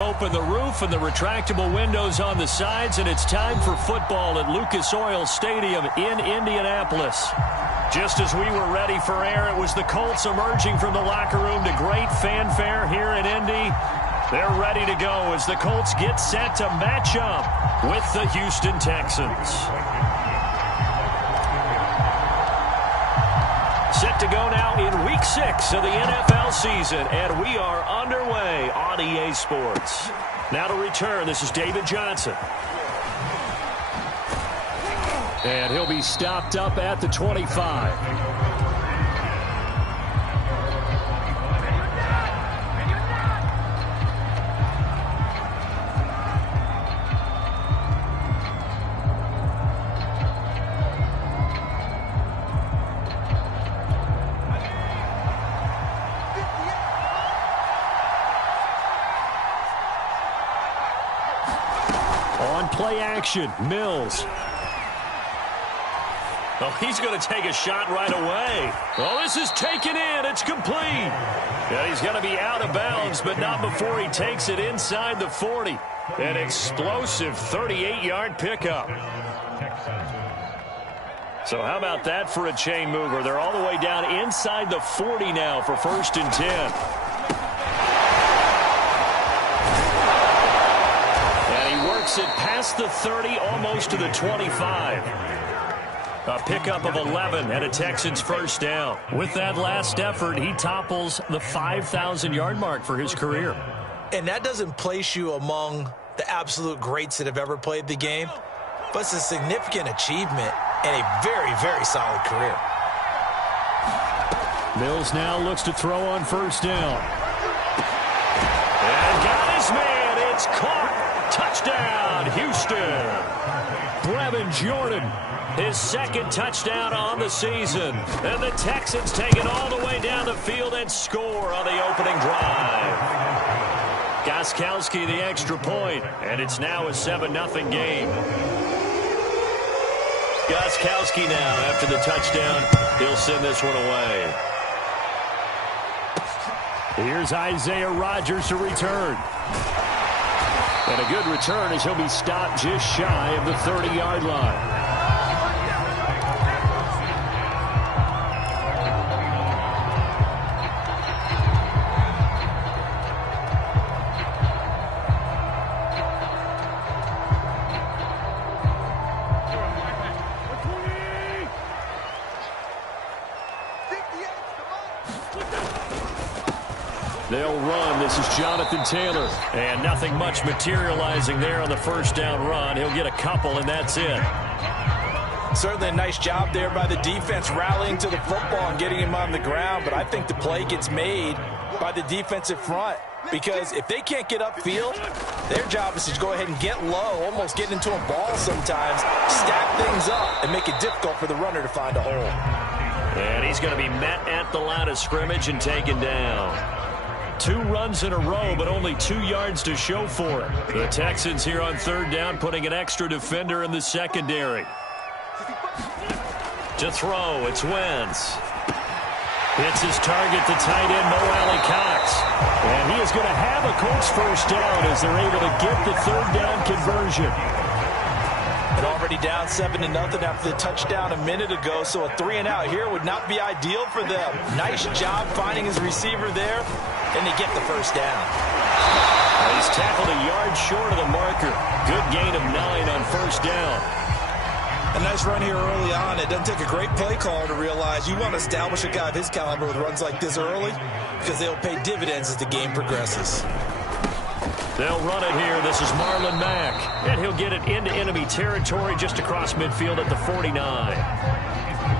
Open the roof and the retractable windows on the sides, and it's time for football at Lucas Oil Stadium in Indianapolis. Just as we were ready for air, it was the Colts emerging from the locker room to great fanfare here in Indy. They're ready to go as the Colts get set to match up with the Houston Texans. Set to go now in Week 6 of the NFL season, and we are underway on EA Sports. Now to return, this is David Johnson. And he'll be stopped up at the 25. Play action, Mills. Oh, he's going to take a shot right away. Oh, this is taken in. It's complete. Yeah, he's going to be out of bounds, but not before he takes it inside the 40. An explosive 38-yard pickup. So how about that for a chain mover? They're all the way down inside the 40 now for 1st and 10. It past the 30, almost to the 25. A pickup of 11 and a Texans first down. With that last effort, he topples the 5,000-yard mark for his career. And that doesn't place you among the absolute greats that have ever played the game, but it's a significant achievement and a very, very solid career. Mills now looks to throw on 1st down. And got his man. It's caught. Touchdown, Houston. Brevin Jordan, his 2nd touchdown on the season. And the Texans take it all the way down the field and score on the opening drive. Gostkowski the extra point, and it's now a 7-0 game. Gostkowski now after the touchdown. He'll send this one away. Here's Isaiah Rodgers to return. And a good return as he'll be stopped just shy of the 30-yard line. They'll run. This is Jonathan Taylor. And nothing much materializing there on the 1st down run. He'll get a couple, and that's it. Certainly a nice job there by the defense rallying to the football and getting him on the ground. But I think the play gets made by the defensive front. Because if they can't get upfield, their job is to go ahead and get low, almost get into a ball sometimes, stack things up, and make it difficult for the runner to find a hole. And he's going to be met at the line of scrimmage and taken down. 2 runs in a row, but only 2 yards to show for it. The Texans here on 3rd down, putting an extra defender in the secondary. To throw, it's Wentz. Hits his target, the tight end, Mo Alley-Cox. And he is going to have a Colts first down as they're able to get the 3rd down conversion. And already down 7-0 after the touchdown a minute ago, so a 3-and-out here would not be ideal for them. Nice job finding his receiver there, and they get the first down. He's tackled a yard short of the marker. Good gain of 9 on 1st down. A nice run here early on. It doesn't take a great play caller to realize you want to establish a guy of his caliber with runs like this early because they'll pay dividends as the game progresses. They'll run it here. This is Marlon Mack. And he'll get it into enemy territory just across midfield at the 49.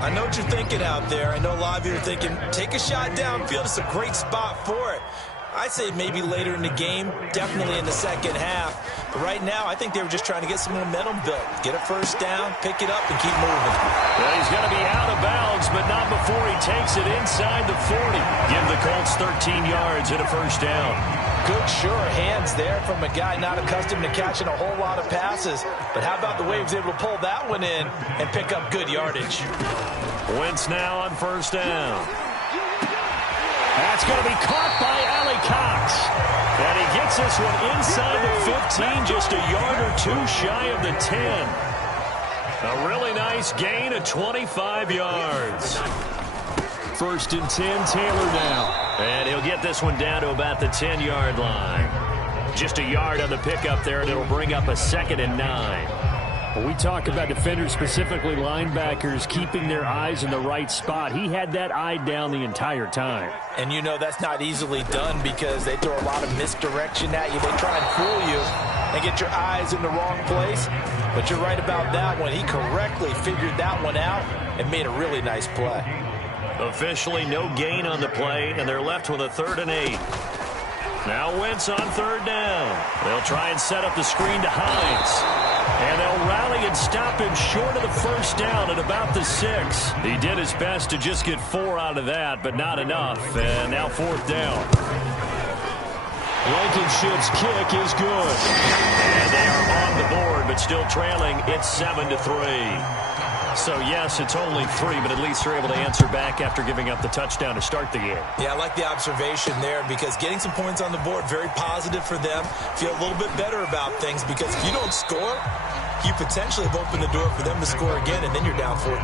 I know what you're thinking out there. I know a lot of you are thinking, take a shot downfield. It's a great spot for it. I'd say maybe later in the game, definitely in the 2nd half. But right now, I think they were just trying to get some momentum built. Get a first down, pick it up, and keep moving. Well, he's going to be out of bounds, but not before he takes it inside the 40. Give the Colts 13 yards and a first down. Good, sure hands there from a guy not accustomed to catching a whole lot of passes. But how about the way he was able to pull that one in and pick up good yardage? Wentz now on first down. That's going to be caught by Ali Cox. And he gets this one inside the 15, just a yard or two shy of the 10. A really nice gain of 25 yards. 1st and 10, Taylor now. And he'll get this one down to about the 10-yard line. Just a yard on the pickup there, and it'll bring up a 2nd and 9. When we talk about defenders, specifically linebackers, keeping their eyes in the right spot, he had that eye down the entire time. And you know that's not easily done because they throw a lot of misdirection at you. They try and fool you and get your eyes in the wrong place. But you're right about that one. He correctly figured that one out and made a really nice play. Officially no gain on the play, and they're left with a 3rd and 8. Now Wentz on 3rd down. They'll try and set up the screen to Hines. And they'll rally and stop him short of the 1st down at about the 6. He did his best to just get 4 out of that, but not enough. And now 4th down. Blankenship's kick is good. And they are on the board, but still trailing. It's 7-3. So, yes, it's only 3, but at least they're able to answer back after giving up the touchdown to start the game. Yeah, I like the observation there because getting some points on the board, very positive for them. Feel a little bit better about things because if you don't score, you potentially have opened the door for them to score again, and then you're down 14.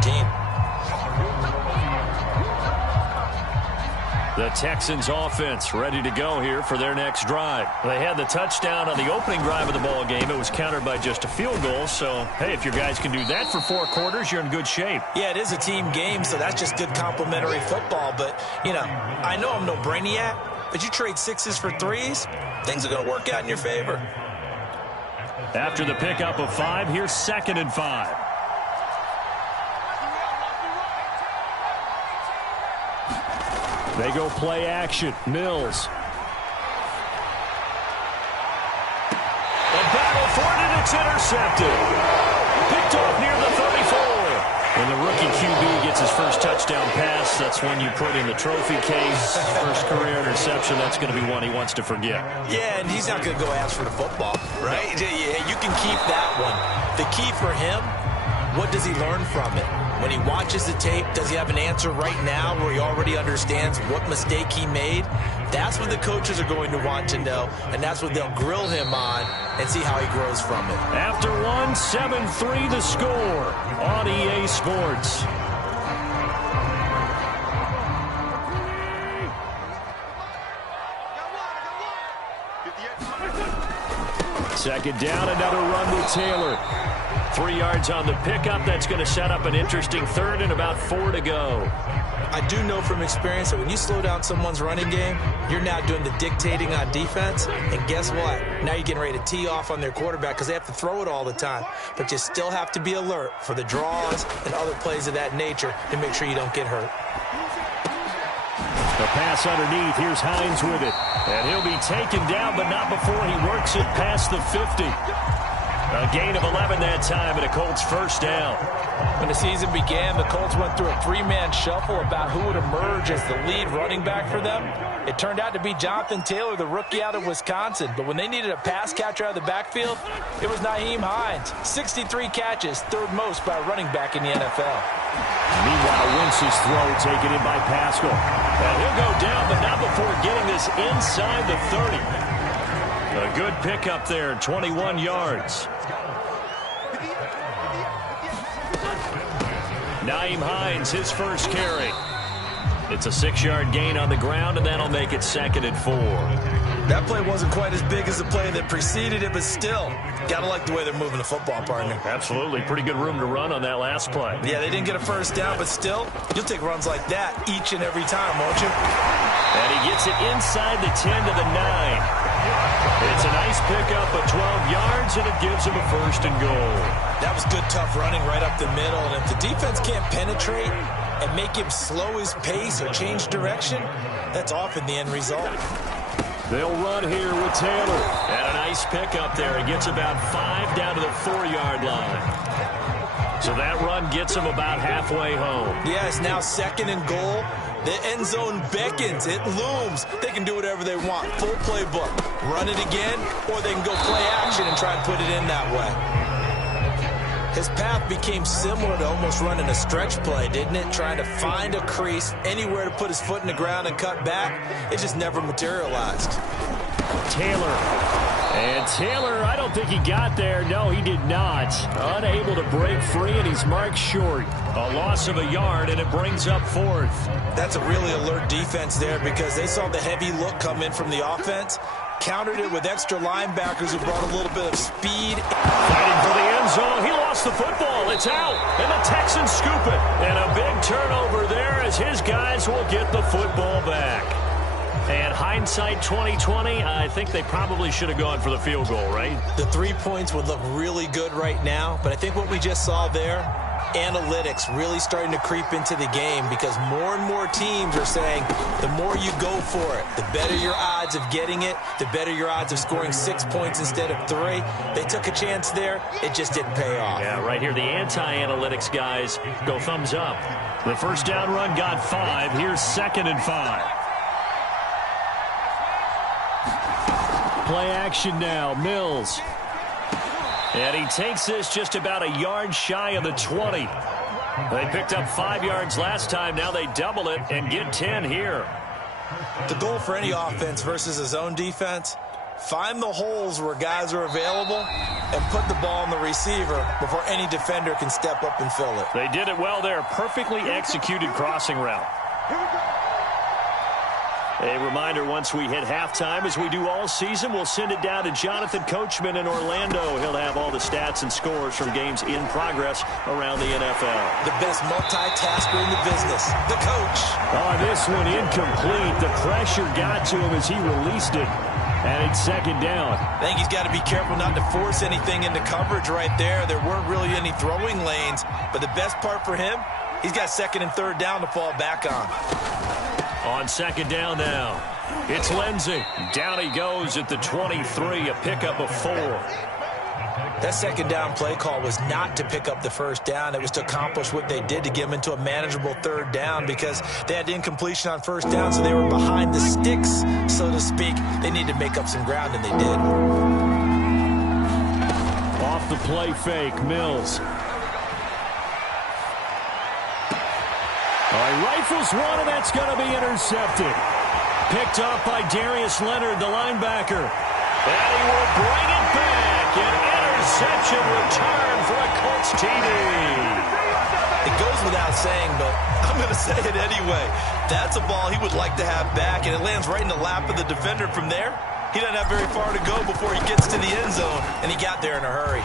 The Texans offense ready to go here for their next drive. They had the touchdown on the opening drive of the ball game. It was countered by just a field goal. So, hey, if your guys can do that for 4 quarters, you're in good shape. Yeah, it is a team game, so that's just good complimentary football. But, you know, I know I'm no brainiac, but you trade 6s for 3s, things are going to work out in your favor. After the pickup of 5, here's 2nd and 5. They go play action. Mills. A battle for it, and it's intercepted. Picked off near the 34. When the rookie QB gets his first touchdown pass, that's when you put in the trophy case. First career interception, that's going to be one he wants to forget. Yeah, and he's not going to go ask for the football, right? No. Yeah, you can keep that one. The key for him, what does he learn from it? When he watches the tape, does he have an answer right now where he already understands what mistake he made? That's what the coaches are going to want to know, and that's what they'll grill him on and see how he grows from it. After 7-3 the score on EA Sports. Second down, another run with Taylor. 3 yards on the pickup. That's going to set up an interesting 3rd and about 4 to go. I do know from experience that when you slow down someone's running game, you're now doing the dictating on defense. And guess what? Now you're getting ready to tee off on their quarterback because they have to throw it all the time. But you still have to be alert for the draws and other plays of that nature to make sure you don't get hurt. The pass underneath. Here's Hines with it. And he'll be taken down, but not before he works it past the 50. A gain of 11 that time, and a Colts 1st down. When the season began, the Colts went through a 3-man shuffle about who would emerge as the lead running back for them. It turned out to be Jonathan Taylor, the rookie out of Wisconsin. But when they needed a pass catcher out of the backfield, it was Nyheim Hines. 63 catches, 3rd most by a running back in the NFL. Meanwhile, Wentz's throw taken in by Pascal. And he'll go down, but not before getting this inside the 30. A good pickup there, 21 yards. Nyheim Hines, his first carry. It's a 6-yard gain on the ground, and that'll make it 2nd and 4. That play wasn't quite as big as the play that preceded it, but still, gotta like the way they're moving the football, partner. Absolutely. Pretty good room to run on that last play. Yeah, they didn't get a 1st down, but still, you'll take runs like that each and every time, won't you? And he gets it inside the 10 to the 9. It's a nice pickup of 12 yards, and it gives him a 1st and goal. That was good, tough running right up the middle, and if the defense can't penetrate and make him slow his pace or change direction, that's often the end result. They'll run here with Taylor. And a nice pickup there. He gets about 5 down to the 4-yard line. So that run gets him about halfway home. Yeah, it's now 2nd and goal. The end zone beckons. It looms. They can do whatever they want. Full playbook. Run it again, or they can go play action and try and put it in that way. His path became similar to almost running a stretch play, didn't it? Trying to find a crease, anywhere to put his foot in the ground and cut back. It just never materialized. Taylor. And Taylor, I don't think he got there. No, he did not. Unable to break free, and he's marked short. A loss of a yard, and it brings up fourth. That's a really alert defense there because they saw the heavy look come in from the offense, countered it with extra linebackers who brought a little bit of speed. Fighting for the end zone. He lost the football. It's out, and the Texans scoop it. And a big turnover there as his guys will get the football back. And hindsight 2020, I think they probably should have gone for the field goal, right? The 3 points would look really good right now, but I think what we just saw there, analytics really starting to creep into the game because more and more teams are saying the more you go for it, the better your odds of getting it, the better your odds of scoring 6 points instead of 3. They took a chance there. It just didn't pay off. Yeah, right here, the anti-analytics guys go thumbs up. The first down run got 5. Here's 2nd and 5. Play action now, Mills. And he takes this just about a yard shy of the 20. They picked up 5 yards last time. Now they double it and get 10 here. The goal for any offense versus his own defense, find the holes where guys are available and put the ball on the receiver before any defender can step up and fill it. They did it well there. Perfectly executed crossing route. A reminder, once we hit halftime, as we do all season, we'll send it down to Jonathan Coachman in Orlando. He'll have all the stats and scores from games in progress around the NFL. The best multitasker in the business, the coach. Oh, this one incomplete. The pressure got to him as he released it. And it's 2nd down. I think he's got to be careful not to force anything into coverage right there. There weren't really any throwing lanes. But the best part for him, he's got 2nd and 3rd down to fall back on. On 2nd down now, it's Lindsey. Down he goes at the 23, a pickup of 4. That 2nd down play call was not to pick up the 1st down. It was to accomplish what they did to get them into a manageable 3rd down because they had incompletion on 1st down, so they were behind the sticks, so to speak. They needed to make up some ground, and they did. Off the play fake, Mills. He rifles one, and that's going to be intercepted. Picked up by Darius Leonard, the linebacker. And he will bring it back. An interception return for a Colts TD. It goes without saying, but I'm going to say it anyway. That's a ball he would like to have back, and it lands right in the lap of the defender from there. He doesn't have very far to go before he gets to the end zone, and he got there in a hurry.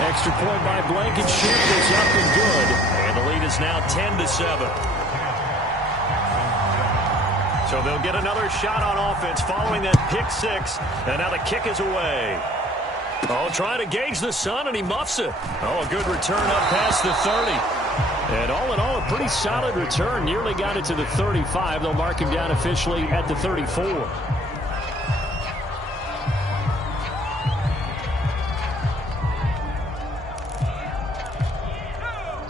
Extra point by Blankenship is up and good. And the lead is now 10-7. So they'll get another shot on offense following that pick 6. And now the kick is away. Oh, trying to gauge the sun, and he muffs it. Oh, a good return up past the 30. And all in all, a pretty solid return. Nearly got it to the 35. They'll mark him down officially at the 34.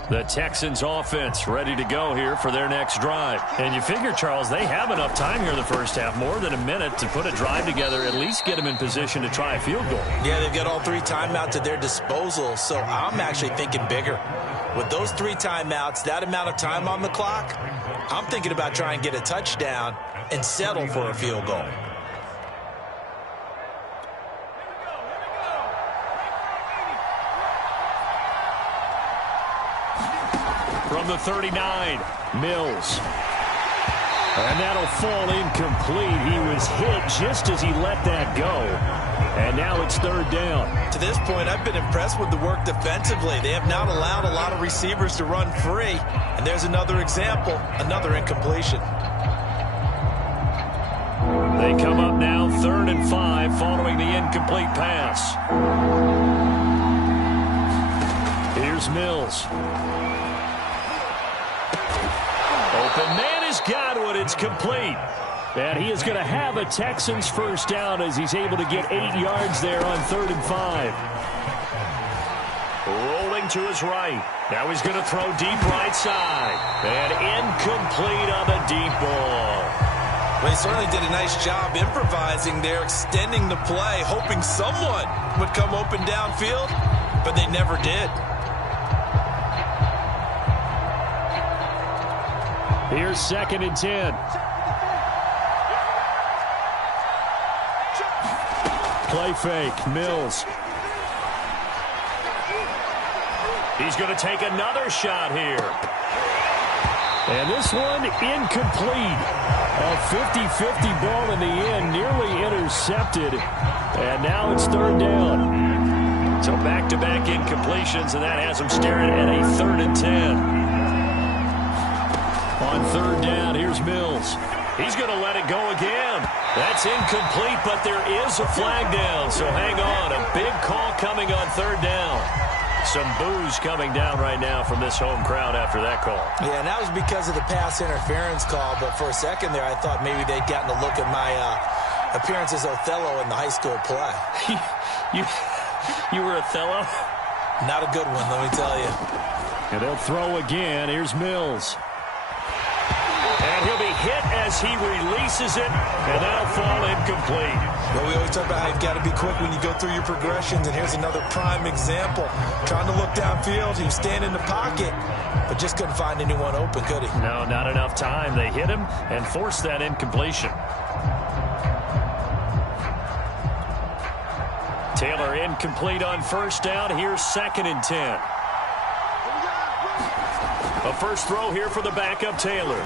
The Texans offense ready to go here for their next drive. And you figure, Charles, they have enough time here in the first half, more than a minute, to put a drive together, at least get them in position to try a field goal. Yeah, they've got all 3 timeouts at their disposal, so I'm actually thinking bigger. With those 3 timeouts, that amount of time on the clock, I'm thinking about trying to get a touchdown and settle for a field goal. From the 39, Mills. And that'll fall incomplete. He was hit just as he let that go. And now it's 3rd down. To this point, I've been impressed with the work defensively. They have not allowed a lot of receivers to run free. And there's another example, another incompletion. They come up now 3rd and 5 following the incomplete pass. Here's Mills. Open man has got it. It's complete. And he is going to have a Texans 1st down as he's able to get 8 yards there on 3rd and 5. Rolling to his right. Now he's going to throw deep right side. And incomplete on the deep ball. Well, he certainly did a nice job improvising there, extending the play, hoping someone would come open downfield, but they never did. Here's 2nd and 10. Play fake. Mills. He's going to take another shot here. And this one incomplete. A 50-50 ball in the end, nearly intercepted. And now it's 3rd down. So back-to-back incompletions, and that has him staring at a 3rd and 10. On 3rd down, here's Mills. He's going to let it go again. That's incomplete, but there is a flag down. So hang on, a big call coming on 3rd down. Some boos coming down right now from this home crowd after that call. Yeah, and that was because of the pass interference call. But for a second there, I thought maybe they'd gotten a look at my appearance as Othello in the high school play. You were Othello? Not a good one, let me tell you. And they'll throw again. Here's Mills. And he'll be hit as he releases it, and that'll fall incomplete. Well, we always talk about how you've got to be quick when you go through your progressions, and here's another prime example. Trying to look downfield, he was standing in the pocket, but just couldn't find anyone open, could he? No, not enough time. They hit him and forced that incompletion. Taylor incomplete on 1st down. Here's 2nd and 10. A first throw here for the backup Taylor.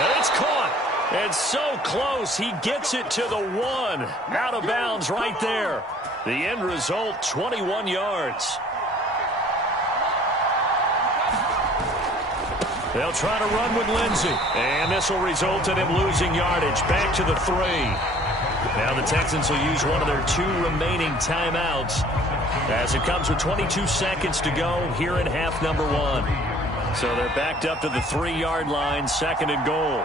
And it's caught. And so close, he gets it to the 1. Out of bounds right there. The end result, 21 yards. They'll try to run with Lindsey. And this will result in him losing yardage. Back to the 3. Now the Texans will use one of their 2 remaining timeouts as it comes with 22 seconds to go here in half number 1. So they're backed up to the 3-yard line, 2nd and goal.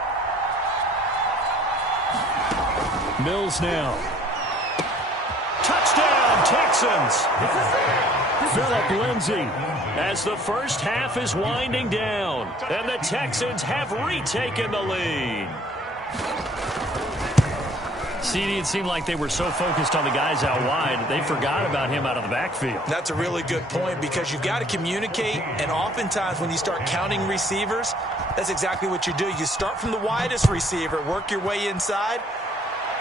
Mills now. Touchdown, Texans! Phillip Lindsay as the first half is winding down, and the Texans have retaken the lead. CD, it seemed like they were so focused on the guys out wide, they forgot about him out of the backfield. That's a really good point because you've got to communicate, and oftentimes when you start counting receivers, that's exactly what you do. You start from the widest receiver, work your way inside.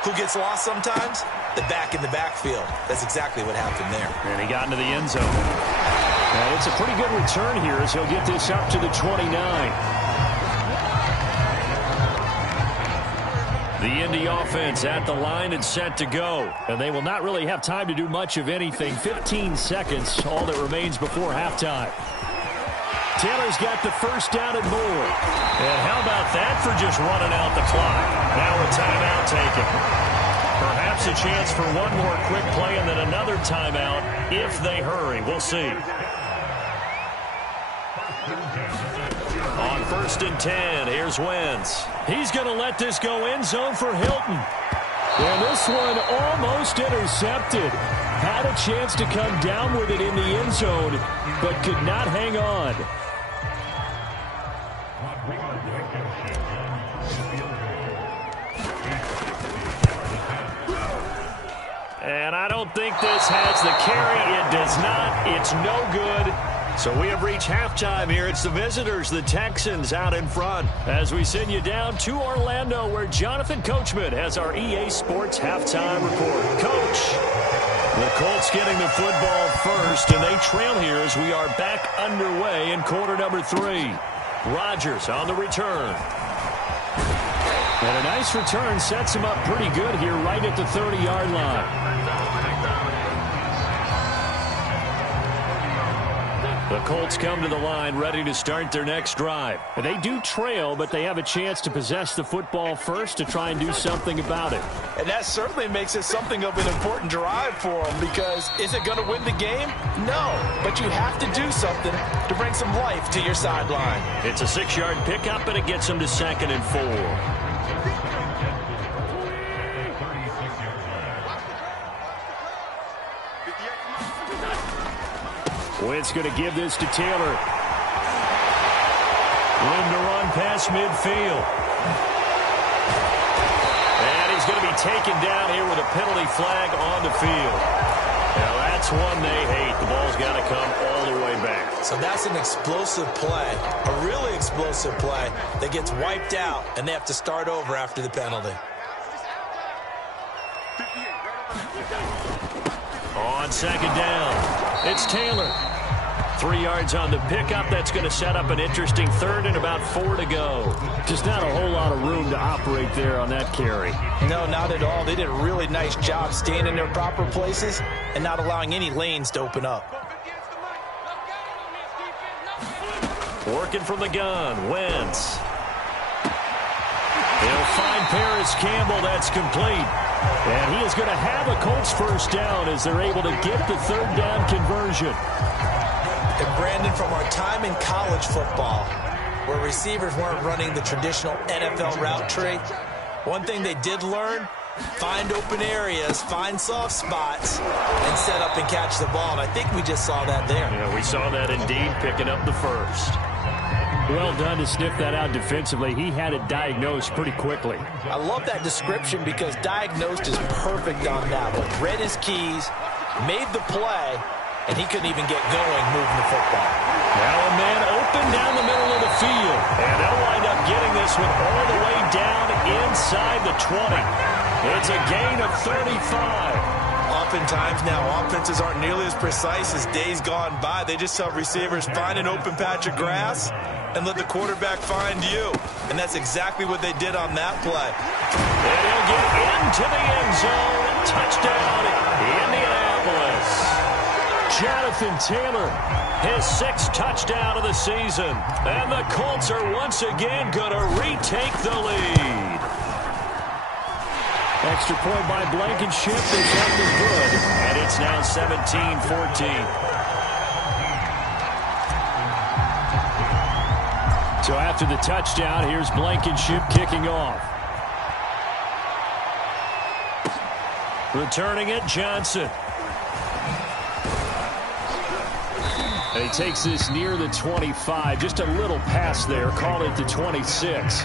Who gets lost sometimes? The back in the backfield. That's exactly what happened there. And he got into the end zone. And it's a pretty good return here as he'll get this up to the 29. The Indy offense at the line and set to go. And they will not really have time to do much of anything. 15 seconds, all that remains before halftime. Taylor's got the first down and more. And how about that for just running out the clock? Now a timeout taken. Perhaps a chance for one more quick play and then another timeout if they hurry. We'll see. On 1st and 10, here's Wentz. He's going to let this go end zone for Hilton. And this one almost intercepted. Had a chance to come down with it in the end zone, but could not hang on. And I don't think this has the carry. It does not. It's no good. So we have reached halftime here. It's the visitors, the Texans, out in front. As we send you down to Orlando, where Jonathan Coachman has our EA Sports halftime report. Coach, the Colts getting the football first, and they trail here as we are back underway in quarter number 3. Rodgers on the return. And a nice return sets him up pretty good here right at the 30-yard line. The Colts come to the line ready to start their next drive. They do trail, but they have a chance to possess the football first to try and do something about it. And that certainly makes it something of an important drive for them because is it going to win the game? No, but you have to do something to bring some life to your sideline. It's a 6-yard pickup, and it gets them to 2nd and 4. Wentz going to give this to Taylor. Room to run past midfield. And he's going to be taken down here with a penalty flag on the field. Now that's one they hate. The ball's got to come all the way back. So that's an explosive play, a really explosive play that gets wiped out, and they have to start over after the penalty. On second down, it's Taylor. 3 yards on the pickup. That's going to set up an interesting third and about 4 to go. Just not a whole lot of room to operate there on that carry. No, not at all. They did a really nice job staying in their proper places and not allowing any lanes to open up. Working from the gun, Wentz. He'll find Paris Campbell. That's complete. And he is going to have a Colts first down as they're able to get the third down conversion. And Brandon, from our time in college football, where receivers weren't running the traditional NFL route tree, one thing they did learn, find open areas, find soft spots, and set up and catch the ball. And I think we just saw that there. Yeah, we saw that indeed, picking up the first. Well done to sniff that out defensively. He had it diagnosed pretty quickly. I love that description because diagnosed is perfect on that one. Read his keys, made the play, and he couldn't even get going moving the football. Now a man open down the middle of the field. And they'll wind up getting this one all the way down inside the 20. It's a gain of 35. Oftentimes now, offenses aren't nearly as precise as days gone by. They just have receivers find an open patch of grass and let the quarterback find you. And that's exactly what they did on that play. And he'll get into the end zone. Touchdown, Indianapolis. Jonathan Taylor, his 6th touchdown of the season. And the Colts are once again going to retake the lead. Extra point by Blankenship is up and good. And it's now 17-14. So after the touchdown, here's Blankenship kicking off. Returning it, Johnson. And he takes this near the 25. Just a little pass there. Call it the 26.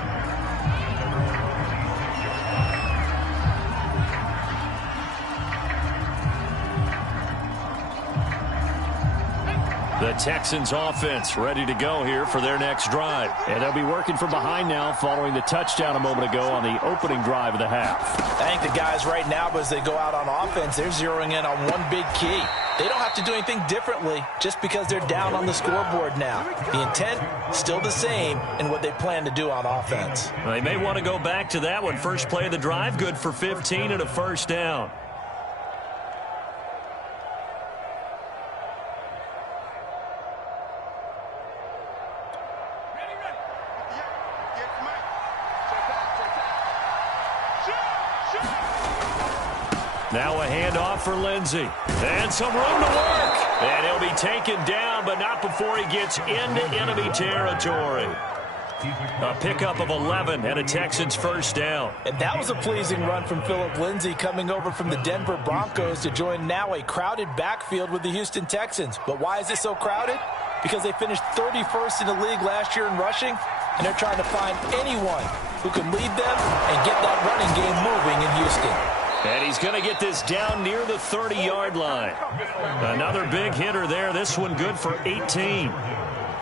The Texans offense ready to go here for their next drive. And they'll be working from behind now following the touchdown a moment ago on the opening drive of the half. I think the guys right now, as they go out on offense, they're zeroing in on one big key. They don't have to do anything differently just because they're down on the scoreboard now. The intent, still the same in what they plan to do on offense. Well, they may want to go back to that one. First play of the drive, good for 15 and a first down. Now a handoff for Lindsey. And some room to work. And he'll be taken down, but not before he gets into enemy territory. A pickup of 11 and a Texans first down. And that was a pleasing run from Phillip Lindsay coming over from the Denver Broncos to join now a crowded backfield with the Houston Texans. But why is it so crowded? Because they finished 31st in the league last year in rushing, and they're trying to find anyone who can lead them and get that running game moving in Houston. And he's going to get this down near the 30-yard line. Another big hitter there. This one good for 18.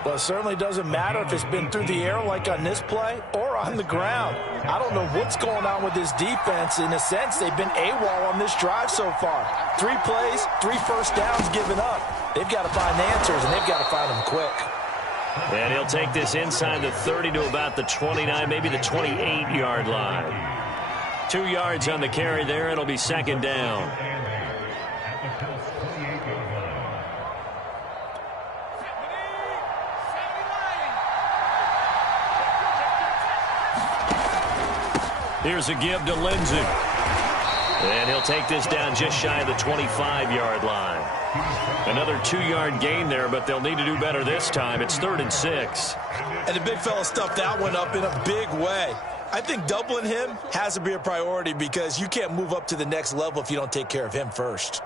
Well, it certainly doesn't matter if it's been through the air like on this play or on the ground. I don't know what's going on with this defense. In a sense, they've been AWOL on this drive so far. 3 plays, 3 first downs given up. They've got to find answers, and they've got to find them quick. And he'll take this inside the 30 to about the 29, maybe the 28-yard line. 2 yards on the carry there. It'll be second down. Here's a give to Lindsey. And he'll take this down just shy of the 25-yard line. Another 2-yard gain there, but they'll need to do better this time. It's 3rd and 6. And the big fella stuffed that one up in a big way. I think doubling him has to be a priority because you can't move up to the next level if you don't take care of him first.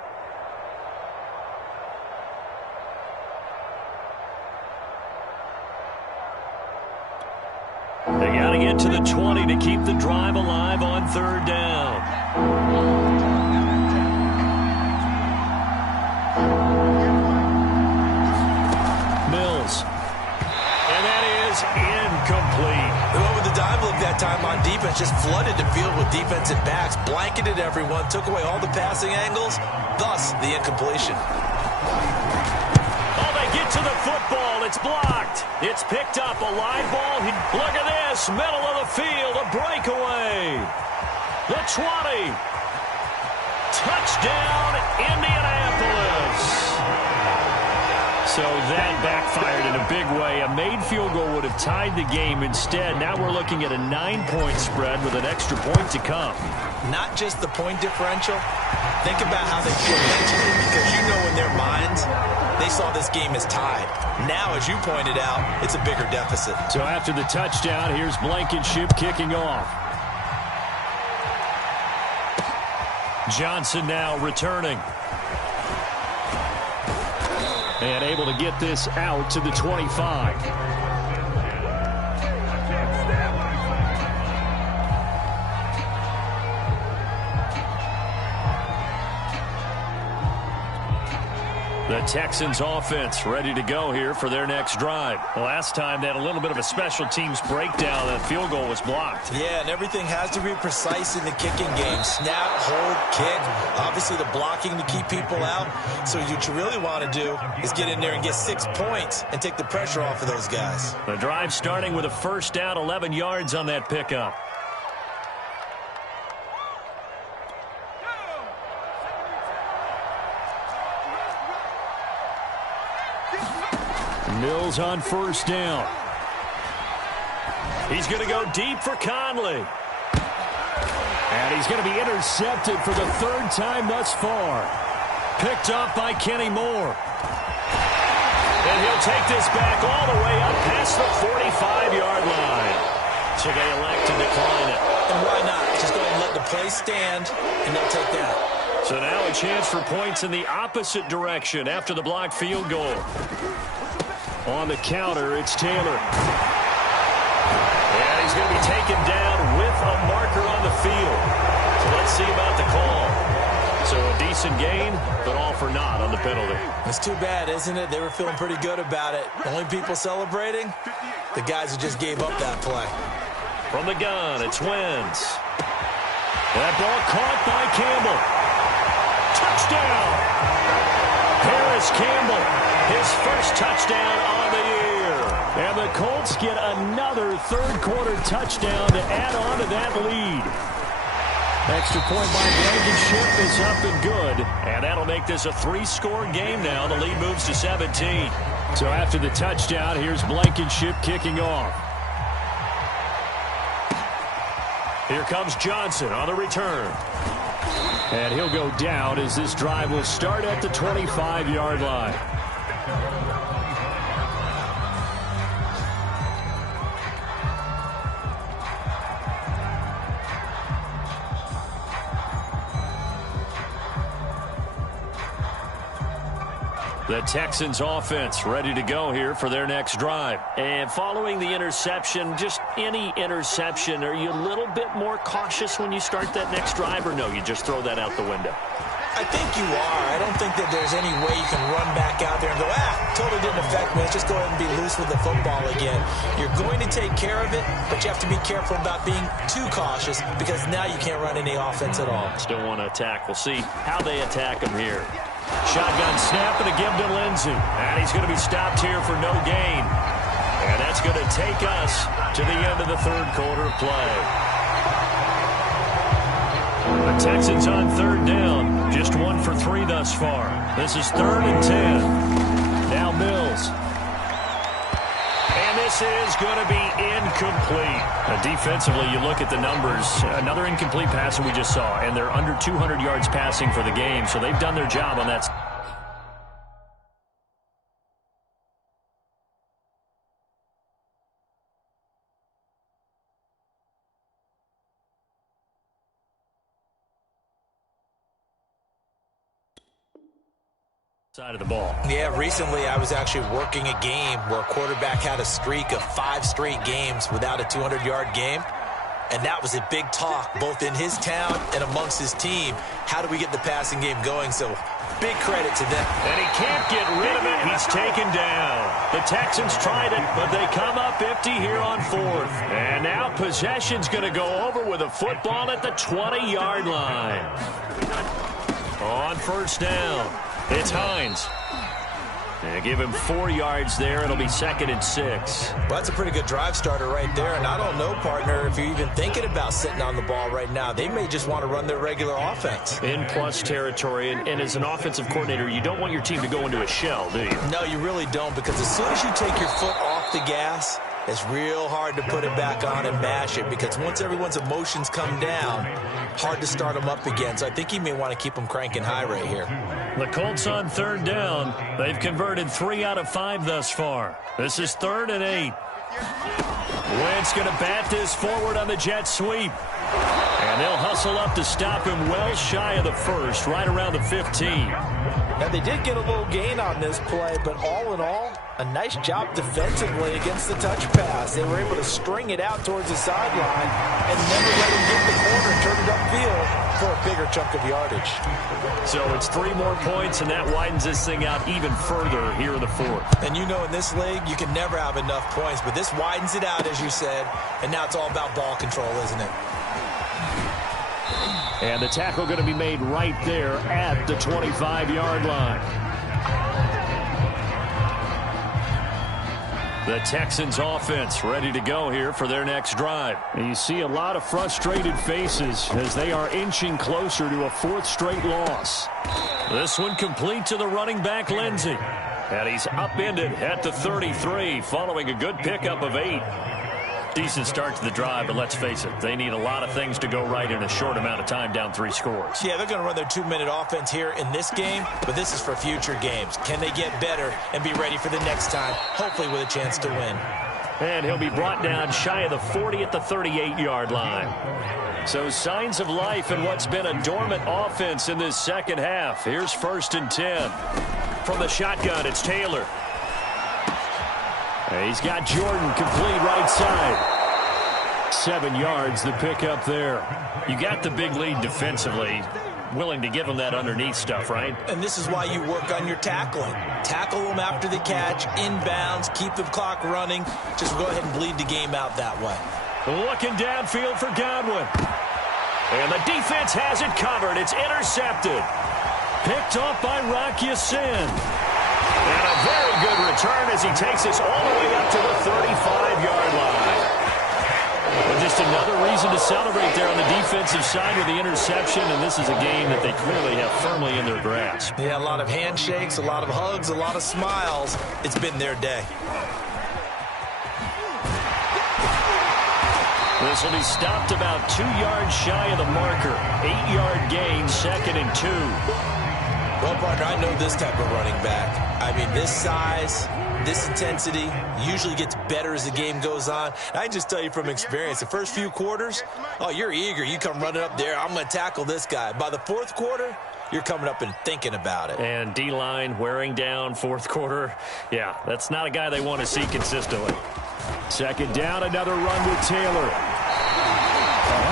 They got to get to the 20 to keep the drive alive on 3rd down. defense just flooded the field with defensive backs, blanketed everyone, took away all the passing angles, thus the incompletion. Oh, they get to the football. It's blocked. It's picked up. A live ball. Look at this. Middle of the field. A breakaway. The 20. Touchdown, Indianapolis. So that backfired in a big way. A made field goal would have tied the game. Instead, now we're looking at a 9-point spread with an extra point to come. Not just the point differential. Think about how they feel mentally, because you know in their minds they saw this game as tied. Now, as you pointed out, it's a bigger deficit. So after the touchdown, here's Blankenship kicking off. Johnson now returning. And able to get this out to the 25. The Texans offense ready to go here for their next drive. Last time they had a little bit of a special teams breakdown. That field goal was blocked. Yeah, and everything has to be precise in the kicking game. Snap, hold, kick. Obviously the blocking to keep people out. So what you really want to do is get in there and get 6 points and take the pressure off of those guys. The drive starting with a first down, 11 yards on that pickup. Mills on first down. He's going to go deep for Conley. And he's going to be intercepted for the third time thus far. Picked up by Kenny Moore. And he'll take this back all the way up past the 45-yard line. So they elect to decline it. And why not? Just go ahead and let the play stand, and they'll take that. So now a chance for points in the opposite direction after the blocked field goal. On the counter, it's Taylor. And he's going to be taken down with a marker on the field. So let's see about the call. So a decent gain, but all for naught on the penalty. It's too bad, isn't it? They were feeling pretty good about it. The only people celebrating, the guys who just gave up that play. From the gun, it's Wentz. That ball caught by Campbell. Touchdown! Harris Campbell, his first touchdown on the year. And the Colts get another third-quarter touchdown to add on to that lead. Extra point by Blankenship is up and good. And that'll make this a 3-score game now. The lead moves to 17. So after the touchdown, here's Blankenship kicking off. Here comes Johnson on the return. And he'll go down as this drive will start at the 25-yard line. The Texans offense ready to go here for their next drive. And following the interception, just any interception, are you a little bit more cautious when you start that next drive, or no, you just throw that out the window? I think you are. I don't think that there's any way you can run back out there and go, totally didn't affect me. Let's just go ahead and be loose with the football again. You're going to take care of it, but you have to be careful about being too cautious, because now you can't run any offense at all. Still want to attack. We'll see how they attack him here. Shotgun snap and a give to Lindsey. And he's going to be stopped here for no gain. And that's going to take us to the end of the third quarter of play. The Texans on third down. Just 1 for 3 thus far. This is 3rd and 10. Now Mills. And this is going to be incomplete. Defensively, you look at the numbers. Another incomplete pass that we just saw. And they're under 200 yards passing for the game. So they've done their job on that side of the ball. Yeah, recently I was actually working a game where a quarterback had a streak of 5 straight games without a 200-yard game. And that was a big talk, both in his town and amongst his team. How do we get the passing game going? So big credit to them. And he can't get rid of it. He's taken down. The Texans tried it, but they come up empty here on 4th. And now possession's going to go over with a football at the 20-yard line. On 1st down, it's Hines. And give him 4 yards there. It'll be 2nd and 6. Well, that's a pretty good drive starter right there. And I don't know, partner, if you're even thinking about sitting on the ball right now. They may just want to run their regular offense. In plus territory. And as an offensive coordinator, you don't want your team to go into a shell, do you? No, you really don't. Because as soon as you take your foot off the gas, it's real hard to put it back on and mash it. Because once everyone's emotions come down, hard to start them up again. So I think he may want to keep them cranking high right here. The Colts on 3rd down. They've converted 3 out of 5 thus far. This is 3rd and 8. Wentz going to bat this forward on the jet sweep. And they'll hustle up to stop him well shy of the 1st, right around the 15. Now, they did get a little gain on this play, but all in all, a nice job defensively against the touch pass. They were able to string it out towards the sideline and never let him get the corner and turn it upfield for a bigger chunk of yardage. So it's 3 more points, and that widens this thing out even further here in the 4th. And you know, in this league, you can never have enough points, but this widens it out, as you said, and now it's all about ball control, isn't it? And the tackle going to be made right there at the 25-yard line. The Texans offense ready to go here for their next drive. And you see a lot of frustrated faces as they are inching closer to a 4th straight loss. This one complete to the running back, Lindsey. And he's upended at the 33 following a good pickup of 8. Decent start to the drive, but let's face it, they need a lot of things to go right in a short amount of time down 3 scores. Yeah, they're going to run their 2-minute offense here in this game, but this is for future games. Can they get better and be ready for the next time, hopefully with a chance to win? And he'll be brought down shy of the 40 at the 38-yard line. So signs of life in what's been a dormant offense in this second half. Here's 1st and 10. From the shotgun, it's Taylor. He's got Jordan complete right side. 7 yards, the pickup there. You got the big lead defensively. Willing to give them that underneath stuff, right? And this is why you work on your tackling. Tackle them after the catch, inbounds, keep the clock running. Just go ahead and bleed the game out that way. Looking downfield for Godwin. And the defense has it covered. It's intercepted. Picked off by Rock Ya-Sin. And a very good return as he takes us all the way up to the 35-yard line. And just another reason to celebrate there on the defensive side with the interception, and this is a game that they clearly have firmly in their grasp. Yeah, a lot of handshakes, a lot of hugs, a lot of smiles. It's been their day. This will be stopped about 2 yards shy of the marker. 8-yard gain, 2nd and 2. Well, partner, I know this type of running back. I mean, this size, this intensity usually gets better as the game goes on. And I can just tell you from experience, the first few quarters, oh, you're eager. You come running up there, I'm going to tackle this guy. By the 4th quarter, you're coming up and thinking about it. And D-line wearing down 4th quarter. Yeah, that's not a guy they want to see consistently. 2nd down, another run with Taylor.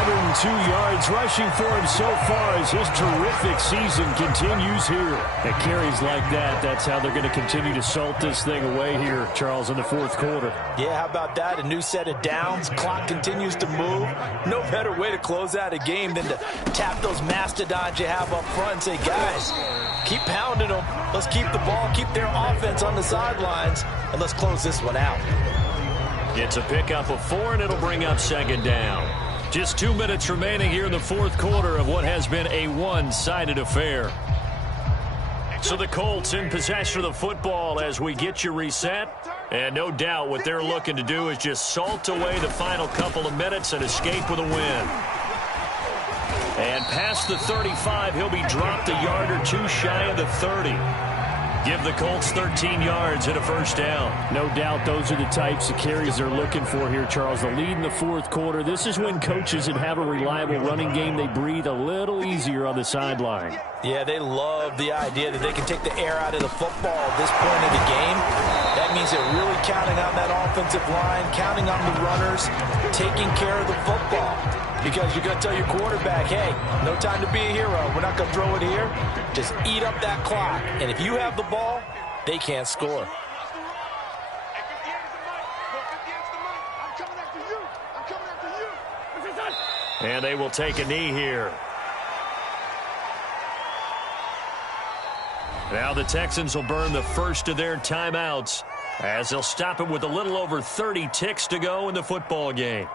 102 yards rushing for him so far as his terrific season continues here. And carries like that, that's how they're going to continue to salt this thing away here, Charles, in the 4th quarter. Yeah, how about that? A new set of downs. Clock continues to move. No better way to close out a game than to tap those mastodons you have up front and say, guys, keep pounding them. Let's keep the ball, keep their offense on the sidelines, and let's close this one out. It's a pickup of 4, and it'll bring up 2nd down. Just 2 minutes remaining here in the 4th quarter of what has been a one-sided affair. So the Colts in possession of the football as we get you reset. And no doubt what they're looking to do is just salt away the final couple of minutes and escape with a win. And past the 35, he'll be dropped a yard or 2 shy of the 30. give the Colts 13 yards and a first down. No doubt those are the types of carries they're looking for here, Charles. The lead in the fourth quarter. This is when coaches that have a reliable running game, they breathe a little easier on the sideline. Yeah, they love the idea that they can take the air out of the football at this point of the game. That means they're really counting on that offensive line, counting on the runners, taking care of the football. Because you're going to tell your quarterback, hey, no time to be a hero. We're not going to throw it here. Just eat up that clock. And if you have the ball, they can't score. And they will take a knee here. Now the Texans will burn the first of their timeouts as they'll stop it with a little over 30 ticks to go in the football game.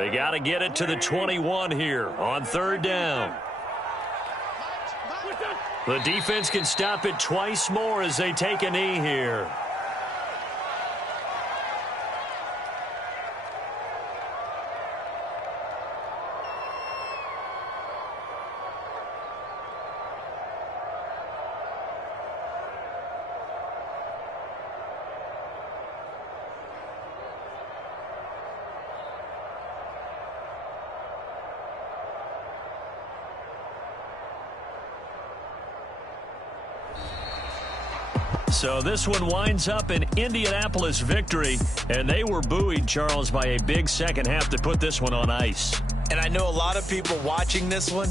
They got to get it to the 21 here on third down. The defense can stop it twice more as they take a knee here. So this one winds up an Indianapolis victory, and they were buoyed, Charles, by a big second half to put this one on ice. And I know a lot of people watching this one